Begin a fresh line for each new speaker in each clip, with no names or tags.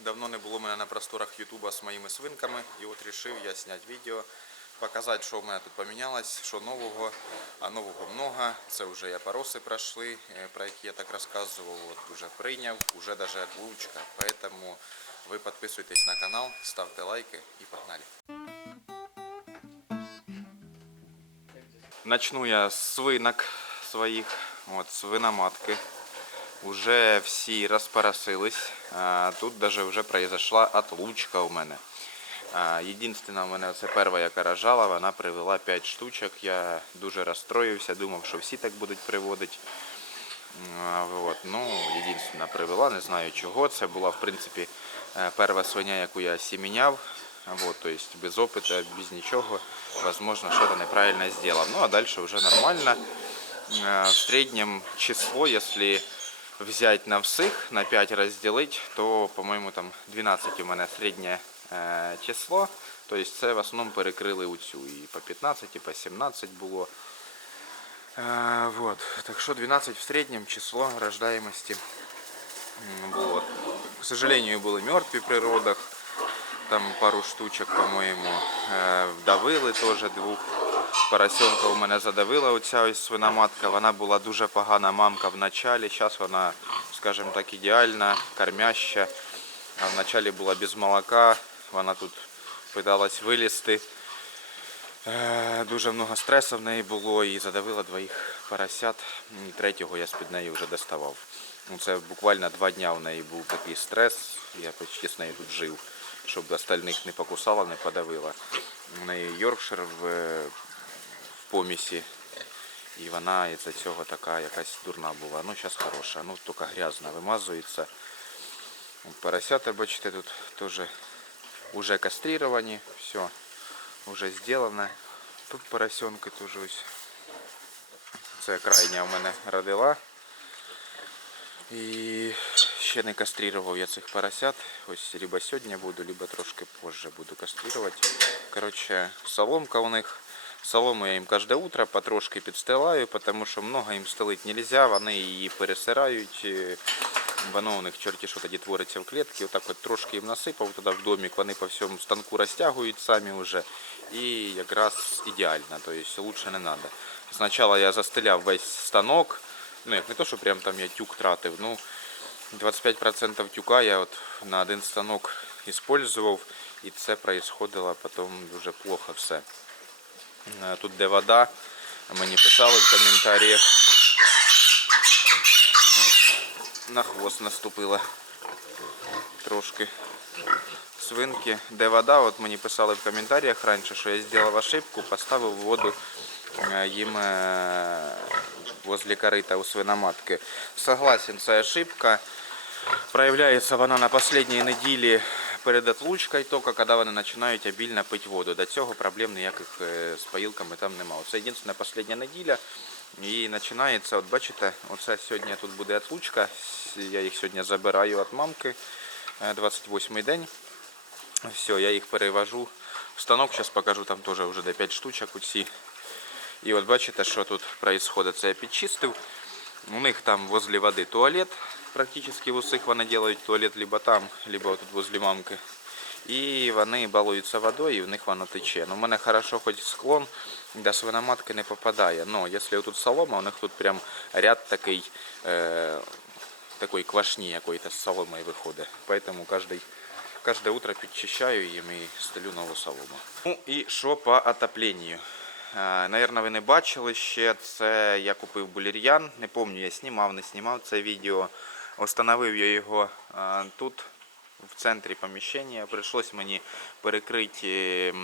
Давно не було мене на просторах Ютуба з моїми свинками. І от вирішив я зняти відео, показати, що в мене тут помінялось, що нового. А нового много. Це вже я пороси пройшли, е, про які я так розказував. От вже прийняв, вже навіть отлучка. Поэтому ви підписуйтесь на канал, ставте лайки і погнали. Начну я з свинок своїх, от свиноматки. Уже всі розпоросились. Тут даже вже произошла отлучка у мене. Єдинственна у мене це перша, яка рожала, вона привела 5 штучок. Я дуже розстроївся, думав, що всі так будуть приводити. Вот. Ну, єдинственна привела, не знаю чого. Це була, в принципі, е, перша свиня, яку я сіміняв. Вот, то есть без опыта, без ничего, возможно, что-то неправильно сделал. Ну, а дальше уже нормально. Э, В среднем число, если взять на всіх, на 5 разделить, то, по-моєму, там 12 у мене середнє е, число. Тобто це в основному перекрили оцю. І по 15, і по 17 було. Е, вот. Так що 12 в середньому число рождаємості. М, Вот. К сожалению, були мертві при родах. Там пару штучок, по-моєму, е, вдавили теж двох. Поросенка у мене задавила оця ось свиноматка. Вона була дуже погана мамка в началі. Зараз вона, скажімо так, ідеальна, кормяща. А в началі була без молока. Вона тут питалась вилізти. Е, Дуже много стресу в неї було і задавила двоїх поросят. І третього я з-під неї вже доставав. Ну, Це буквально два дня у неї був такий стрес. Я почти з нею тут жив, щоб остальних не покусала, не подавила. У неї Йоркшир в, в помісі. І вона із-за цього така якась дурна була. Ну, зараз хороша. Ну, тільки грязна вимазується. От Поросята, бачите, тут теж уже кастрировані. Все, вже зроблено. Тут поросенки теж ось. Це крайня у мене родила. І ще не кастрував я цих поросят. Ось либо сьогодні буду, либо трошки позже буду каструвати. Коротше, соломка у них. Солому я їм кожне утро потрошки підстилаю, тому що много їм стелити не можна, вони її пересирають. е, Воно у них чорті що тоді твориться в клітці. Отак от трошки їм насипав туди в домик, вони по всьому станку розтягують самі вже. І якраз ідеально, тобто лучше не треба. Спочатку я застеляв весь станок. Ну як не то, що прям там я тюк тратив, ну 25% тюка я от на один станок використовував, і це происходило потім дуже плохо все. Е, Тут де вода, мені писали в коментарях. От, На хвост наступила трошки свинки. Де вода, от мені писали в коментарях раніше, що я зробив ошибку, поставив воду е, їм е, возле корита у свиноматки. Согласен, це ошибка. Проявляється вона на останній неділі Перед отлучкою, тільки коли вони починають обільно пити воду. До цього проблем ніяких е, з поїлками там немає. Це єдина остання неділя. І починається, от бачите, оце сьогодні тут буде отлучка. Я їх сьогодні забираю від мамки. 28-й день. Все, я їх перевожу в станок. Зараз покажу, там теж вже де 5 штучок оці. І от бачите, що тут відбувається. Це я підчистив. У них там возле води туалет. Практично в усіх вони роблять туалет либо там, либо тут возле мамки. І вони балуються водою, і в них воно тече. Ну, у мене хорошо хоч склон до свиноматки не попадає. Ну, якщо тут солома, у них тут прям ряд такий, е, такої квашні якої-то з соломою виходить. Поэтому Каждое утро підчищаю їм і стелю нову солому. Ну і що по отопленню? Наверно, ви не бачили ще. Це я купив булір'ян. Не пам'ятаю, я знімав, не знімав це відео. Установив я його е, тут, в центрі поміщення. Прийшлось мені перекрити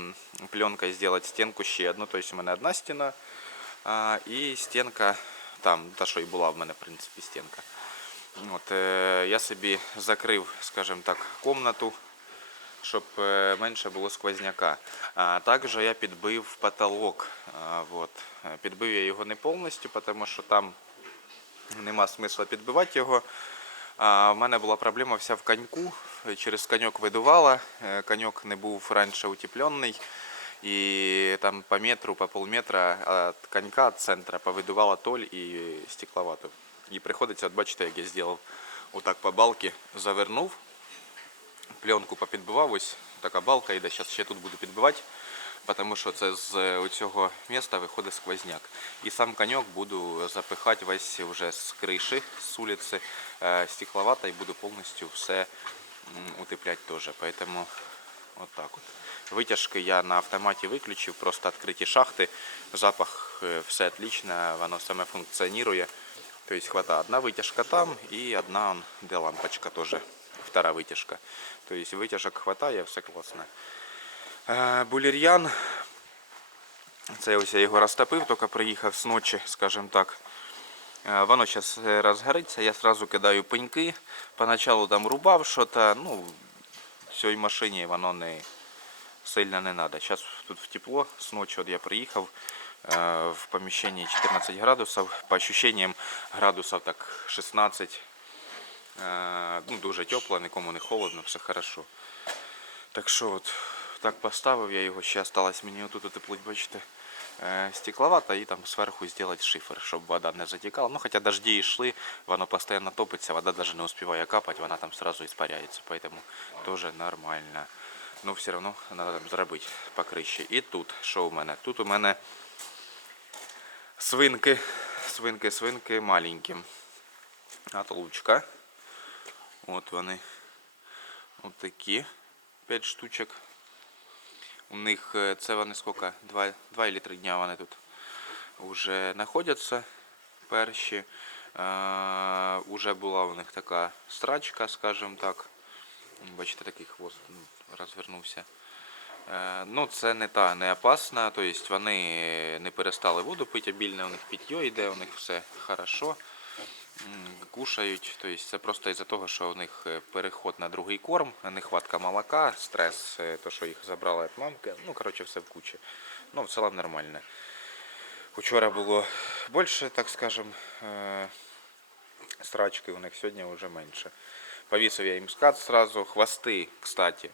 пленкою, зробити стінку ще одну. Тобто у мене одна стіна і стінка там, та що і була в мене, в принципі, стінка. От, е, я собі закрив, скажімо так, комнату, щоб е, менше було сквозняка. А також я підбив потолок. А, от. Е, Підбив я його не повністю, тому що там нема смисла підбивати його. В мене була проблема вся в коньку. Через коньок видувало. Е, Коньок не був раніше утеплений. І там по метру, по полметра від конька від центра повидувала толь і стекловату. І приходиться, от бачите, як я зробив отак по балки, завернув пленку попідбивав, ось така балка йде, зараз ще тут буду підбивати, тому що це з цього міста виходить сквозняк. І сам коньок буду запихати весь вже з криші, з вулиці, е, стекловата і буду повністю все м, утепляти теж. Поэтому вот так вот. Витяжки я на автоматі виключив, просто відкриті шахти, запах, е, все отлично, воно саме функціонує. То есть хватает одна вытяжка там и одна, он, где лампочка тоже, вторая вытяжка. То есть вытяжек хватает, все классно. Е, Булір'ян, це ось я його розтопив, тільки приїхав з ночі, скажімо так. Е, Воно зараз розгориться, я сразу кидаю пеньки. Поначалу там рубав щось, ну, цій машині воно не сильно не треба. Зараз тут в тепло, з ночі от я приїхав, е, в поміщенні 14 градусів, по ощущениям градусів так 16. Е, Ну, дуже тепло, нікому не холодно, все хорошо. Так що от так поставив я його, ще осталось мені отут утеплить, бачите, е, стекловата і там зверху зробити шифер, щоб вода не затікала. Ну, хоча дожді йшли, воно постійно топиться, вода навіть не успіває капати, вона там сразу испаряється, поэтому теж нормально. Ну, все одно треба там зробити по криші. І тут, що у мене? Тут у мене свинки, свинки, свинки маленькі. Отлучка. От вони. От такі. 5 штучок. У них е, це вони скільки? 2, 2 или 3 дня вони тут вже знаходяться. Перші. Е, уже була у них така страчка, скажімо так. Бачите, такий хвост ну, розвернувся. Е, Ну, це не та не опасна, тобто вони не перестали воду пити, обільне у них питьо йде, у них все хорошо. Кушають, тобто це просто із-за того, що у них е, переход на другий корм, нехватка молока, стрес, е, то, що їх забрали від мамки, ну, коротше, все в кучі. Ну, в цілому нормально. Вчора було більше, так скажем, е, страчки у них сьогодні вже менше. Повісив я їм скат сразу. Хвости, кстати.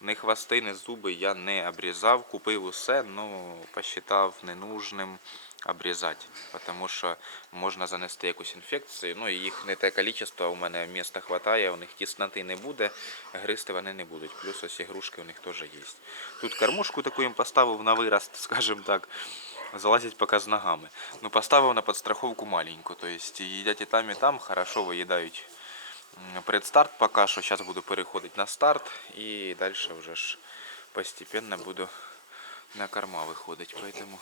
Не хвости, не зуби я не обрізав. Купив усе, ну посчитав ненужним обрізати. Тому що можна занести якусь інфекцію. Ну і їх не те кількість, у мене міста хватає, у них тісноти не буде, гризти вони не будуть. Плюс ось ігрушки у них теж є. Тут кормушку таку їм поставив на вирост, скажімо так. Залазять поки з ногами. Ну, поставив на подстраховку маленьку. Тобто їдять і там, і там, хорошо виїдають предстарт поки що. Зараз буду переходити на старт і далі вже ж постепенно буду на корма виходити. Поэтому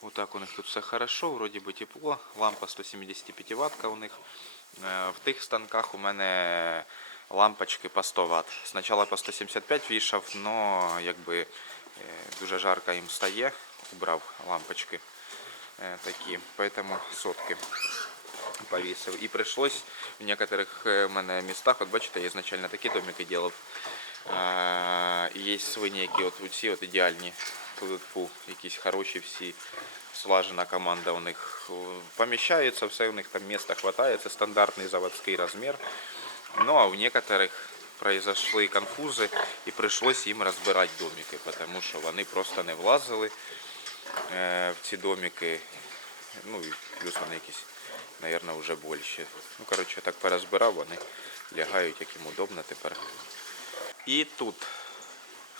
вот так у них тут все хорошо, вроді би тепло. Лампа 175 Вт у них. Е, В тих станках у мене лампочки по 100 Вт. Спочатку по 175 вішав, але якби е, дуже жарко їм стає, убрав лампочки е, такі, поэтому сотки повісив. І прийшлось в некоторих е, в мене містах, от бачите, я ізначально такі домики робив. І є свині, які от ці от ідеальні. Тут фу, якісь хороші всі. Слажена команда у них О, поміщається, все у них там міста хватає, це стандартний заводський розмір. Ну а у некоторых произошли конфузи і прийшлось їм розбирати домики, тому що вони просто не влазили е, в ці домики. Ну і плюс вони якісь, мабуть, вже більші. Ну, коротше, так порозбирав, вони лягають, як їм удобно тепер. І тут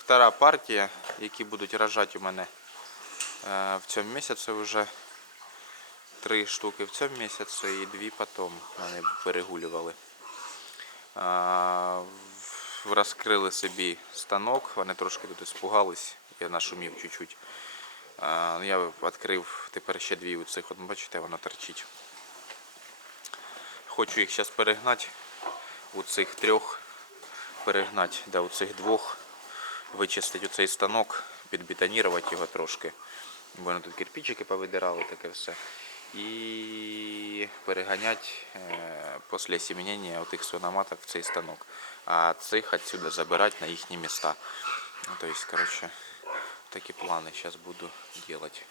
втора партія, які будуть рожати у мене е, в цьому місяці вже. Три штуки в цьому місяці і дві потім вони перегулювали. Розкрили собі станок, вони трошки тут іспугались, я нашумів чуть-чуть. Ну, Я відкрив тепер ще дві оцих, от бачите, воно торчить. Хочу їх зараз перегнати у цих трьох, перегнати до у цих двох, вичистити оцей станок, підбетонірувати його трошки. Бо тут кирпичики повидирали, таке все. І переганяти е, після сім'яння отих свиноматок в цей станок. А цих відсюди забирати на їхні міста. Тобто, коротше, такі плани зараз буду делать.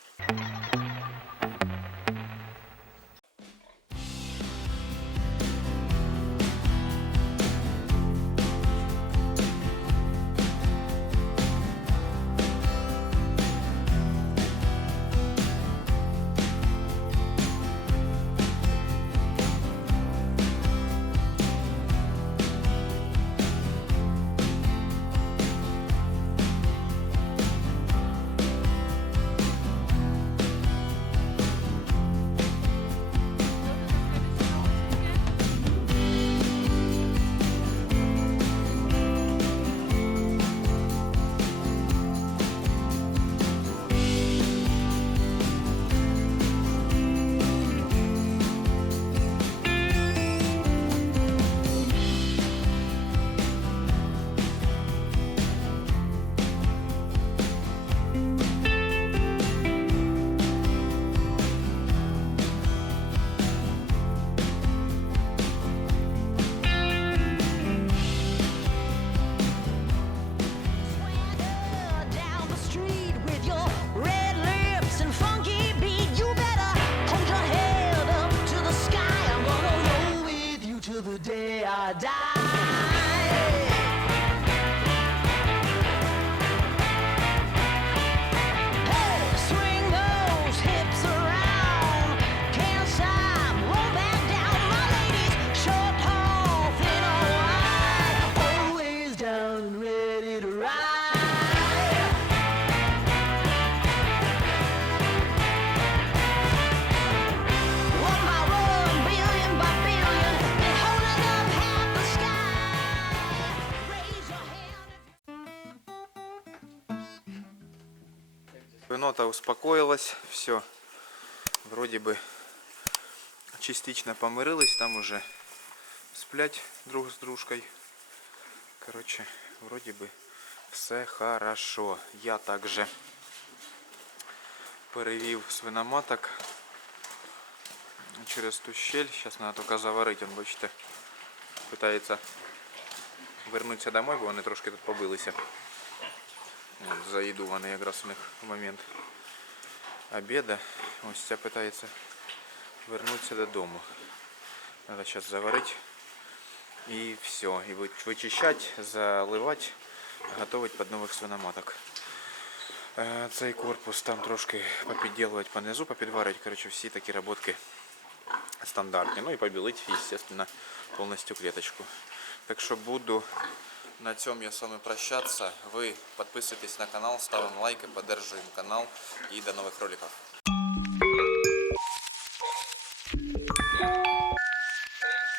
Свинота успокоилась, все. Вроде бы частично помирились, там уже сплять друг с дружкой. Короче, вроде бы все хорошо. Я также перевів свиноматок через ту щель. Сейчас надо только заварить, он, бачите, питається вернутися домой, бо вони трошки тут побилися. От, за їду вони якраз у них в момент обіда. Ось ця питається вернутися додому. Надо зараз заварити. І все. І ви- вичищати, заливати, готувати під нових свиноматок. Е, Цей корпус там трошки попідділувати понизу, попідварити. Коротше, всі такі роботки стандартні. Ну і побілити, естественно, повністю клеточку. Так що буду на цьому я з вами прощатися. Ви підписуйтесь на канал, ставимо лайки, поддержуємо канал і до нових роликів.